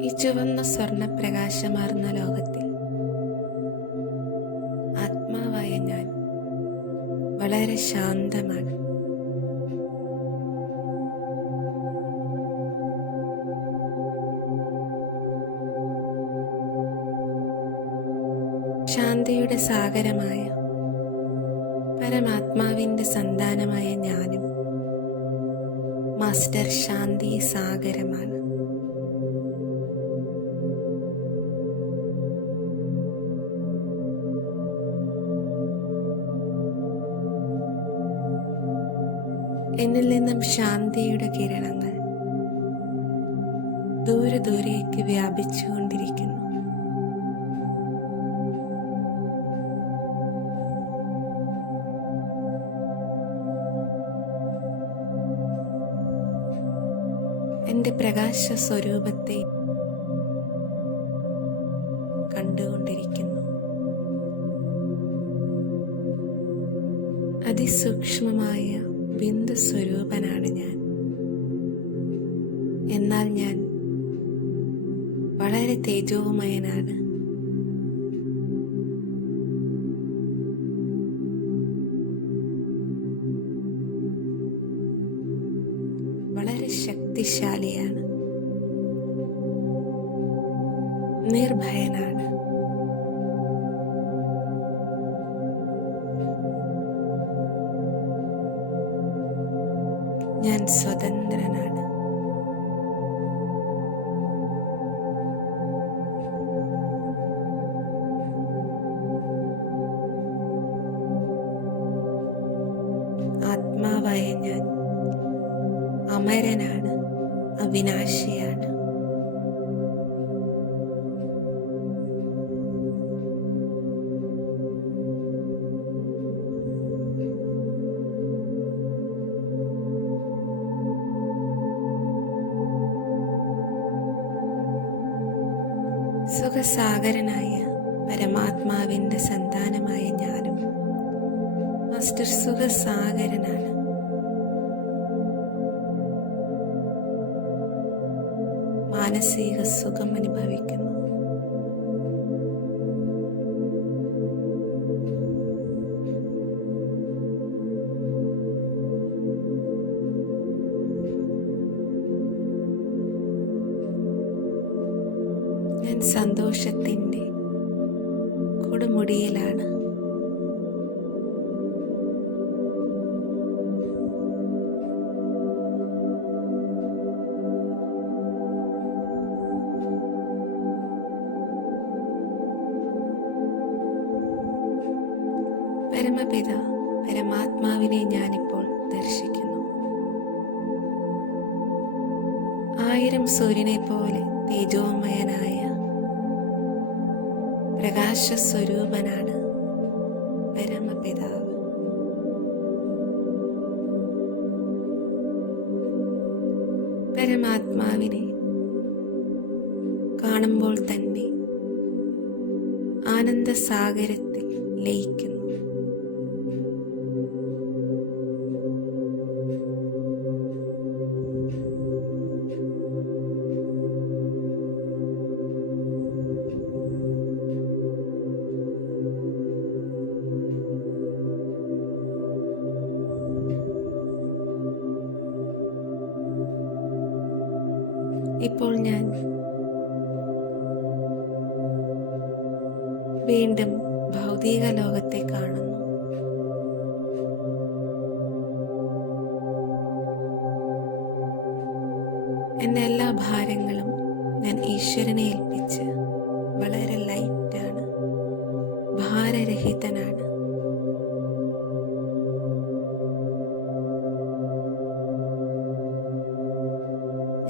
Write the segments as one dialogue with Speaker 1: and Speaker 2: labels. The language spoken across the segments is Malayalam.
Speaker 1: ഈ ചുവന്ന സ്വർണ പ്രകാശമാർന്ന ലോകത്തിൽ. ആത്മാവായ ഞാൻ വളരെ ശാന്തമാണ്. ശാന്തിയുടെ സാഗരമായ പരമാത്മാവിന്റെ സന്താനമായ ഞാനും മാസ്റ്റർ ശാന്തി സാഗരമാണ്. എന്നിൽ നിന്നും ശാന്തിയുടെ കിരണങ്ങൾ ദൂരെ ദൂരേക്ക് വ്യാപിച്ചുകൊണ്ടിരിക്കുന്നു. എന്റെ പ്രകാശ സ്വരൂപത്തെ കണ്ടുകൊണ്ടിരിക്കുന്നു. അതിസൂക്ഷ്മമായ ബിന്ദു സ്വരൂപനാണ് ഞാൻ. എന്നാൽ ഞാൻ വളരെ തേജോമയനാണ്. വളരെ ശക്തിശാലിയാണ്. നിർഭയനാണ്. ഞാൻ സ്വതന്ത്രനാണ്. ആത്മാവായ ഞാൻ അമരനാണ് അവിനാശിയാണ്. സുഖസാഗരനായ പരമാത്മാവിന്റെ സന്താനമായ ഞാനും മാസ്റ്റർ സുഖസാഗരനാണ്. മാനസിക സുഖം അനുഭവിക്കുന്നു. സന്തോഷത്തിന്റെ കൊടുമുടിയിലാണ്. പരമപിത പരമാത്മാവിനെ ഞാനിപ്പോൾ ദർശിക്കുന്നു. ആയിരം സൂര്യനെ പോലെ തേജോമയനായ പ്രകാശസ്വരൂപനാണ് പരമപിതാവ്. പരമാത്മാവിനെ കാണുമ്പോൾ തന്നെ ആനന്ദസാഗരത്തിൽ ലയിക്കുന്നു. ഇപ്പോൾ ഞാൻ വീണ്ടും ഭൗതിക ലോകത്തെ കാണുന്നു. എന്റെ എല്ലാ ഭാരങ്ങളും ഞാൻ ഈശ്വരനെ ഏൽപ്പിച്ച് വളരെ ലൈറ്റാണ് ഭാരരഹിതനാണ്.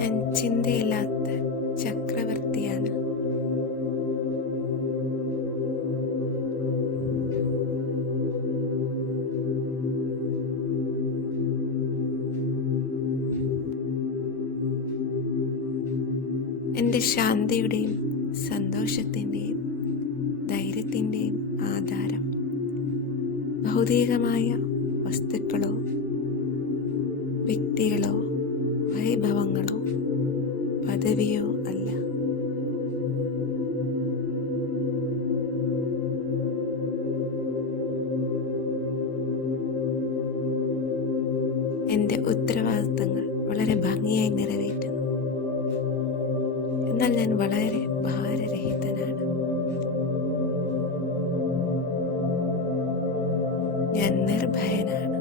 Speaker 1: ഞാൻ ചിന്തയില്ലാത്ത ചക്രവർത്തിയാണ്. എന്റെ ശാന്തിയുടെയും സന്തോഷത്തിന്റെയും ധൈര്യത്തിന്റെയും ആധാരം ഭൗതികമായ വസ്തുക്കളോ വ്യക്തികളോ വൈഭവങ്ങളോ പദവിയോ അല്ല. എന്റെ ഉത്തരവാദിത്തങ്ങൾ വളരെ ഭംഗിയായി നിറവേറ്റുന്നു. എന്നാൽ ഞാൻ വളരെ ഭാരരഹിതനാണ്. ഞാൻ നിർഭയനാണ്.